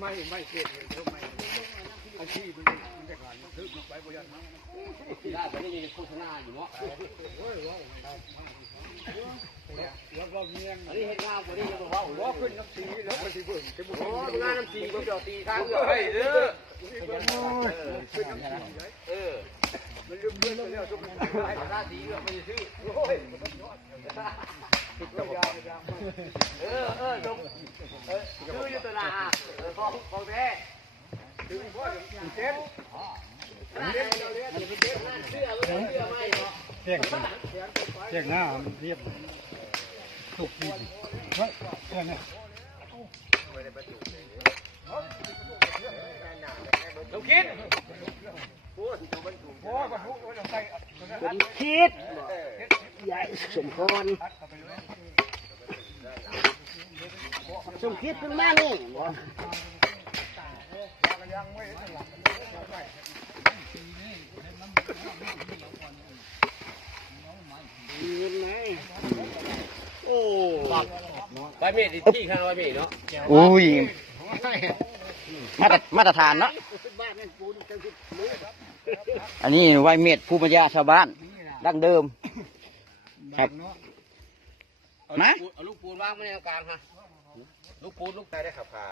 ไม่ไม่เก็บเลยทำไม่อาชีพมันมันจะขารถือมันไปประหยัดมันได้ไปได้ยินโฆษณาอยู่เนาะโอ้ยว้าวแล้วก็เมียนอันนี้เห็นงามกว่านี้จะบอกว่าว้าขึ้นน้ำสีแล้วก็สีเบิ่งจะบุ๋มโอ้งานน้ำสีก็จะตีข้างเออเฮ้ยเออขึ้นน้ำสี เลยเออมันลืมเพื่อล้วทุกคนไอ้ราศีก็ไม่ซื้อโอ้ยมันต้องยอดติดตัวยาวๆมันเออเออตรงเออซื้ออยู่ตัวนาเออของของแท้ถึงพ่อเจ็บขนาดนี้เราเรียกเสื้อเสื้อไม่เนาะเที่ยงเที่ยงหน้าเรียบสุกดีเฮ้ยแค่นี้ลูกคิด โอ้ยบรรทุกโอ้ยใส่ เป็นคิดใหญ่สมพรสมคิดเป็นมานี่บ่ยังไม่หลับยืนไงโอ้ใบเมดที่ข้างใบเมดเนาะอุ้ยมาตรมาตรฐานเนาะ อันนี้ไวเม็ดภูมิปัญญาชาวบ้าน ดั้งเดิม ครับ มา เอาลูกปูนวางไว้ในกลางฮะลูกปูนลูกใจได้ขับพา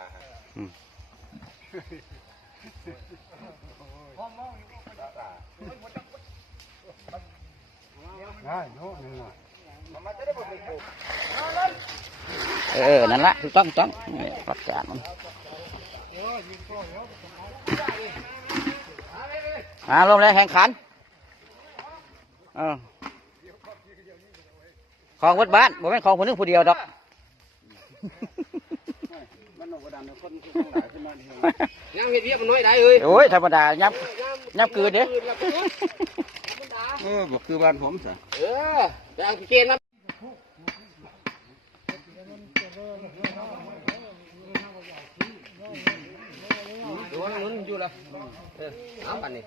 ได้เนาะนี่น่ะเออ นั่นละถูกต้องถูกต้องนี่รักษามัน มาลงแรงแข่งขันเออของวัดบ้านบ่แม่นของคนหนึงผู้เดียวดอกมันหนกระดานคนคนหลายขึ้นมาเองยังเห็ดเวียบมันน้อยได้เอ้ยโอ้ยธรรมดายับยับเกินเด้เออบอกคือบ้านผมสิเออไปเอาเกณฑ์มา ดูว่ามันอยู่ละเออเอาปันนี่